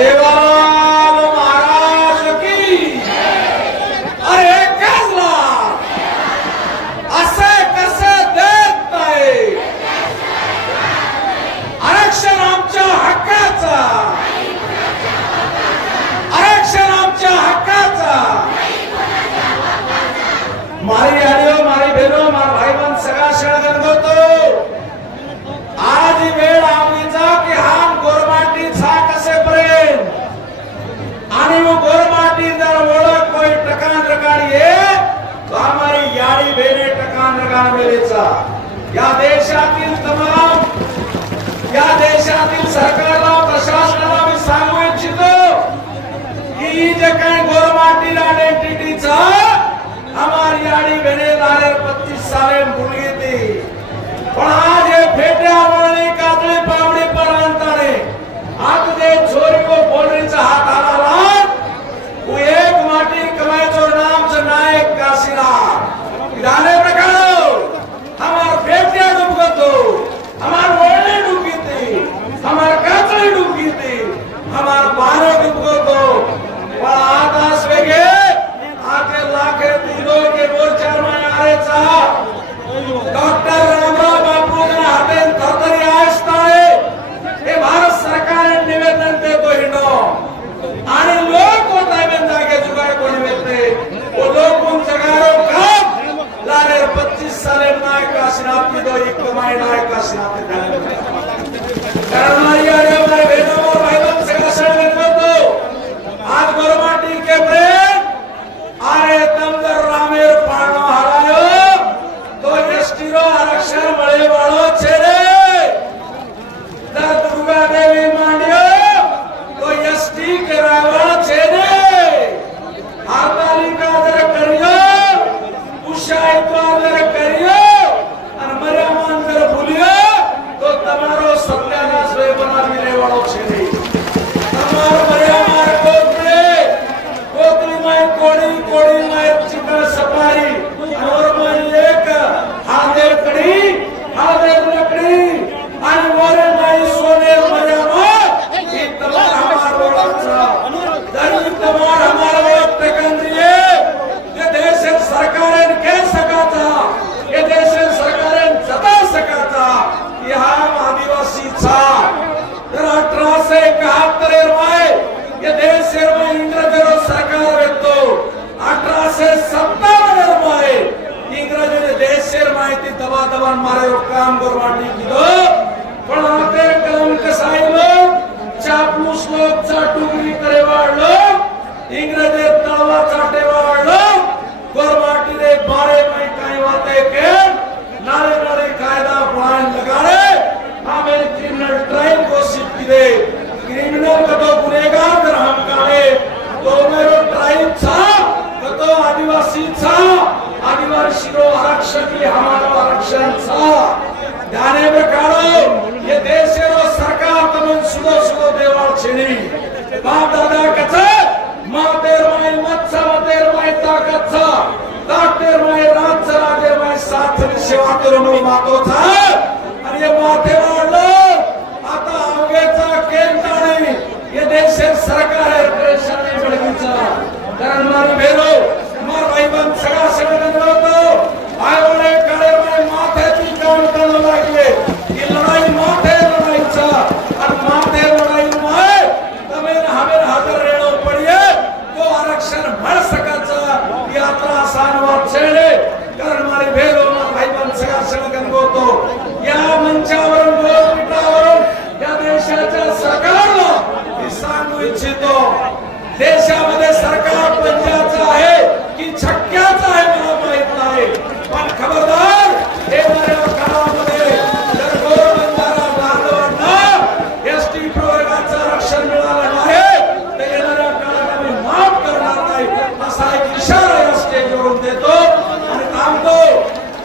सेवालाल महाराज की अरे कसला असे कसे देत नाही आरक्षण आमच्या हक्काचा आरक्षण आमच्या हक्काचा मारी आडिओ मारी बहनो मार भाई बहन सगळा शेळगण होतो आज वेळ आम्हीचा की हान गोरमाटीचा कसे पर्यंत आणि वो गोरमाटी जर ओळख कोई टकान रगाडी आहे तो हमारी याडी बेने टकान रगाड वेळेचा या देशातील तमाम या देशातील सरकारला प्रशासनाला मी सांगू इच्छितो की जे काही गोरमाटी आयडेंटिटीचा हमारी याडी बेने 35 साले मुलगी थी पण आज ये फेट्या वळणी कातळी पावडी परवंताने हात दे छोरी को बोलरीचा हात आला वो एक माटी कमायचो नामचं नायक काशीनाथ इदाने प्रकारो हमार फेट्या डुबगतो हमार वळणी डुबगीती हमार कातळी डुबगीती हमार बारो डुबगतो पण आतास वेगे आके लाखे तीनो के मोर्चार में आरेचा डॉक्टर रामराव बापूंना हातेन थरथरी आयस्ताळे हे भारत सरकारने निवेदन देतो हिंडो आणि लोक होतायन जागे जुगाड कोणी वेते वो लोक उन जगारो काम लारे 25 साले नायक काशीनाथ की दो एक कमाई नायक काशीनाथ कारण मारिया रे भाई बहनों और भाई बहन सगळा सण करतो आज गोरमाटी के प्रेम अरे तमदर रामेर पाळणो हरायो तो एसटीरो आरक्षण मळे वाळो छे रे दर दुर्गा देवी मांड्यो तो एसटी के रावण छे रे हारतालिका दर करियो उषाई तो दर करियो अन मर्यामान दर भूलियो तो तमारो सत्यानाश वे बना मिले वाळो छे रे तमारो मर्यामार कोतरी माय कोड़ी माय चिकन सफारी और माय एक हादेर कड़ी हादेर लकड़ी आणि मोरे माय सोने मर्यामा ही तमार हमार ओळखचा धर्म तमार हमार ओळख केंद्रीय ये देश सरकारेन के सकाता ये देश सरकारेन जता सकाता यहा आदिवासीचा तर 1871 माय ये देश में इंग्रजों सरकार वेतो 1857 माय इंग्रजों देश माहिती दबा दबा मारे काम गोरमाटी किदो पण आते कलम कसाई लोग चापलूस लोग चाटुगरी करेवाळ लोग इंग्रजे तळवा चाटेवाळ लोग गोरमाटी रे बारे में काई वाते के नारे नारे कायदा बनान लगाड़े हमें क्रिमिनल ट्रायल घोषित किदे क्रिमिनल कतो गुनेगार जर हम काढे तो मेरो ट्राइब था कतो आदिवासी था आदिवासी रो आरक्षण हमारा आरक्षण था ध्याने में काढो ये देश रो सरकार तमन सुदो सुदो देवाळ छेडी बाप दादा कथे मातेर माय मत्सा मातेर माय ताकत था ताटेर माय राज राजेर माय साथ सेवा करून मातो था आणि ये माथे वाढलो आता आवेचा केंद्राने ये देश सरकार है प्रेशर नहीं बढ़ीचा कारण मारी भेरो मार भाई बन सगळा सगळं होतो आय वळे काळे वळे माथे ती काम करू लागले ही लढाई माथे लढाईचा आणि माथे लढाई माय तमे हमें हाजर रेणो पडिये तो आरक्षण मिळ सकाचा यात्रा आसान वाट छेडे कारण मारी भेरो मार भाई बन सगळा सगळं होतो या मंचावरून गोरपिटावरून या देशाच्या सरकारला सांगू इच्छितो देशामध्ये सरकार पंजाचं आहे की छक्क्याचं आहे मला माहित नाही पण खबरदार येणाऱ्या काळामध्ये जर गोरबंजारा बांधवांना एसटी प्रवर्गाचं आरक्षण मिळालं नाही तर येणाऱ्या काळात आम्ही माफ करणार नाही असा एक इशारा या स्टेजवरून देतो आणि थांबतो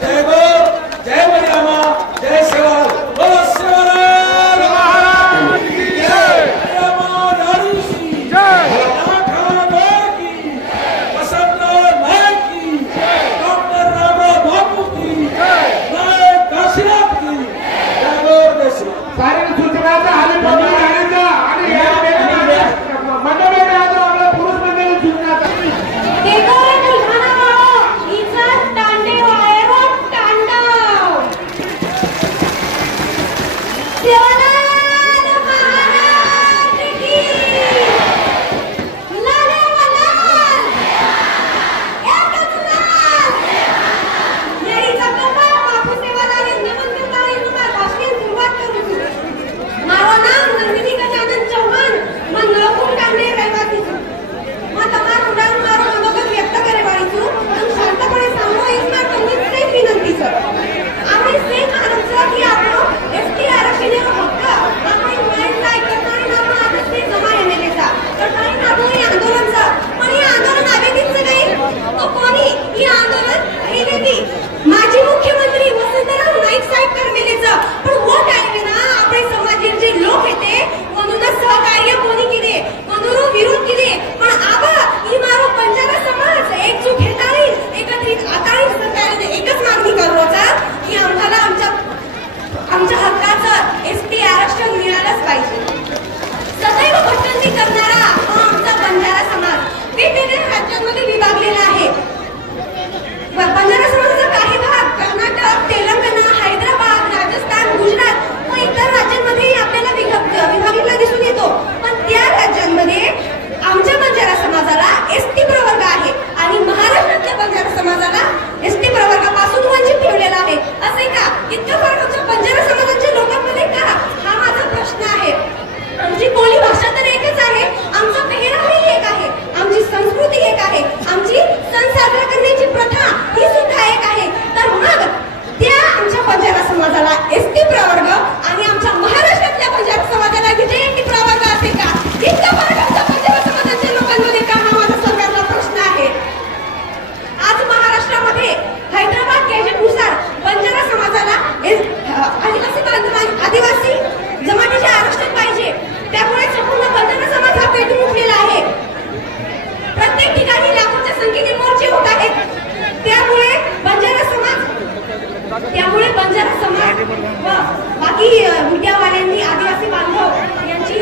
जय गौर जय मर्यामा जय सेवाल बोलो सेवालाल महाराज की जय डॉक्टर रामराव बापू की आमने रहिवासी છું માં તમારું ઉડાન મારો મનોગત વ્યક્ત કરે વાળી છું અને શાંતપણે સાંભળો એ માં તમને એક વિનંતી છે આપણે સે માનવતા की આપણો એસટી આરક્ષણનો હક્ક આપણે ન્યાય થાય કરતાની નામમાં આપણે જમાને મેલેसा કરતાની નામનું हे आंदोलन છે पण हे आंदोलन आवेदीचं नाही तो कोणी हे आंदोलन केलेली माजी मुख्यमंत्री वसंतराव नाईक साहेब करमेलेचं पण वो टाइम ना आपले समाजाचे जे लोक येते म्हणूनच सहकार्य कोणी केले म्हणून विरोध केले पण आबा ही मारो बंजारा समाज एकजूट घेताळी एकत्रित आताळी सरकारने एकच मागणी करवचा की आम्हाला आमच्या हक्काचं एसटी आरक्षण मिळालंच पाहिजे सदैव भटकंती करणारा हा आमचा बंजारा समाज वेगवेगळ्या राज्यांमध्ये विभागलेला आहे बंजारा समाजाचा काही भाग कर्नाटक तेलंगणा हैदराबाद राजस्थान गुजरात व इतर राज्यांमध्ये आपल्याला विभागलेला दिसून येतो पण त्या राज्यांमध्ये आमच्या बंजारा समाजाला एसटी प्रवर्ग आहे आणि महाराष्ट्रातल्या बंजारा समाजाला एसटी प्रवर्गापासून वंचित ठेवलेला आहे असे का इतकं फरक आमच्या बंजारा समाजाच्या लोकांमध्ये का हा माझा प्रश्न आहे आमची बोली भाषा तर एकच आहे आमचा पेहरावही एक आहे आमची संस्कृती एक आहे आमची सण साजरा करण्याची प्रथा ही सुद्धा एक आहे तर मग त्या आमच्या बंजारा समाजाला एसटी प्रवर्ग आणि आमच्या महाराष्ट्रातल्या बंजारा समाजाला विजयी प्रवर्ग असे का इतका फरक आमच्या बंजारा समाजाच्या लोकांमध्ये का हा माझा सरकारला प्रश्न आहे आज महाराष्ट्रामध्ये हैदराबाद गॅजेटनुसार बंजारा समाजाला आदिवासी जमातीचे आरक्षण पाहिजे त्यामुळे संपूर्ण बंजारा समाज हा पेटून उठलेला आहे प्रत्येक ठिकाणी लाखोच्या संख्येने मोर्चे होत आहेत त्यामुळे बंजारा समाज व बाकी मीडियावाल्यांनी आदिवासी बांधव यांची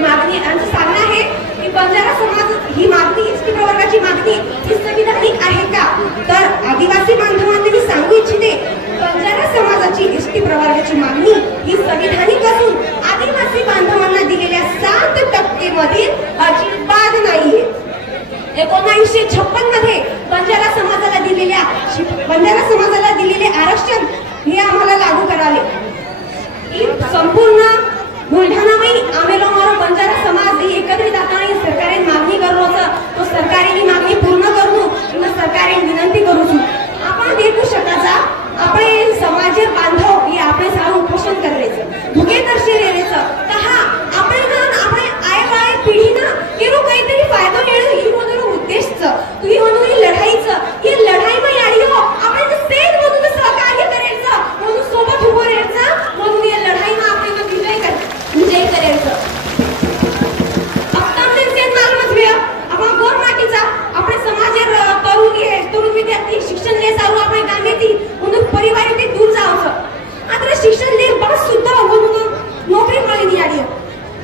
मागणी यांचं सांगणं आहे की बंजारा समाज ही मागणी एसटी प्रवर्गाची मागणी ही संविधानिक आहे का तर आदिवासी बांधवांना मी सांगू इच्छिते बंजारा समाजाची एसटी प्रवर्गाची मागणी ही संविधानिक असून आदिवासी बांधवांना दिलेल्या 7% मधील अजिबात नाहीये 1956 मध्ये बंजारा समाजाला दिलेले आरक्षण हे आम्हाला लागू करावे संपूर्ण बुलढाणामध्ये आम्हाला मारो बंजारा समाज ही एकत्रित आतानी सरकारने मागणी करू तो सरकारने मागणी पूर्ण करू सरकारने विनंती करू आपण देखू शकाचा आपण समाज बांधव हे आपण सारू उपोषण करायचं भुगे दर्शे रेचं कहा आपण आय पिढी ना केरो काहीतरी फायदा मिळेल ही म्हणून उद्देशचं तुम्ही म्हणून ही लढाई में आली हो आपण सेम म्हणून सहकार्य करायचं म्हणून सोबत उभं राहायचं म्हणून या लढाई में आपण विजय करायचं आपण सेम मालूमच वेळ आपण गोरमाटीचा आपण समाज तरुण विद्यार्थी शिक्षण ले सारू आपण गामेती म्हणून परिवार ते दूर जावचं आता शिक्षण ले बस सुद्धा म्हणून नोकरी मिळाली आली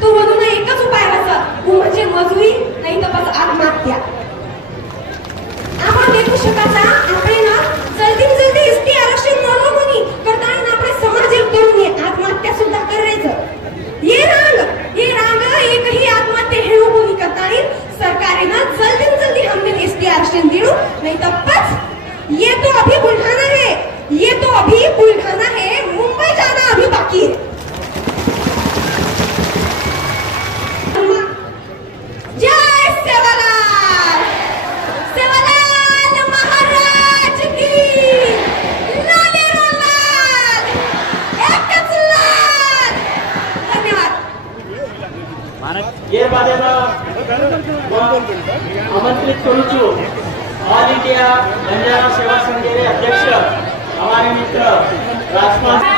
तो म्हणून एकच उपाय व्हायचा म्हणजे मजुरी नाही तर बस आत्महत्या आपण देखू शकाचा आपण ना जल्दी एसटी आरक्षण मिळवलं कोणी करताना आपण समाज करून आत्महत्या सुद्धा करायचं ये रांग एकही आत्महत्या हेळू कोणी करताना सरकारने जल्दी हमने एसटी आरक्षण दियो नहीं तो बस ये तो अभी बुलढाना है मुंबई जाना अभी बाकी है ये बादेना आमंत्रित करू छु ऑल इंडिया बंजारा सेवा संघेचे अध्यक्ष हमारे मित्र राजकुमार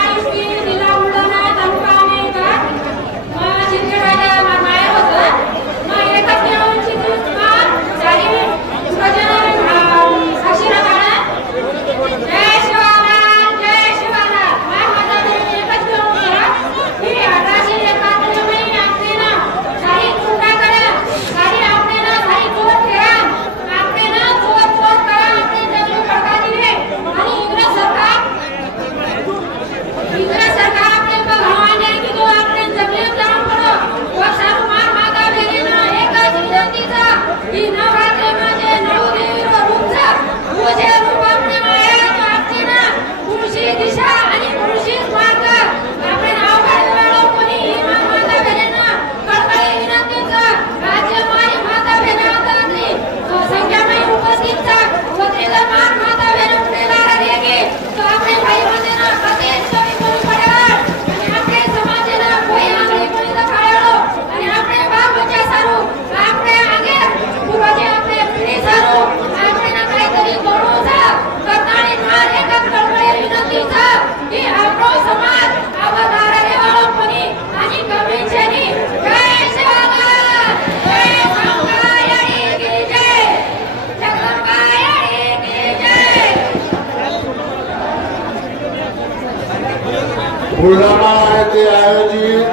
बुलढाणा येथे आयोजित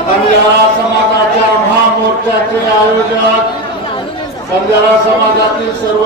बंजारा समाजाच्या महामोर्चाचे आयोजक बंजारा समाजातील सर्व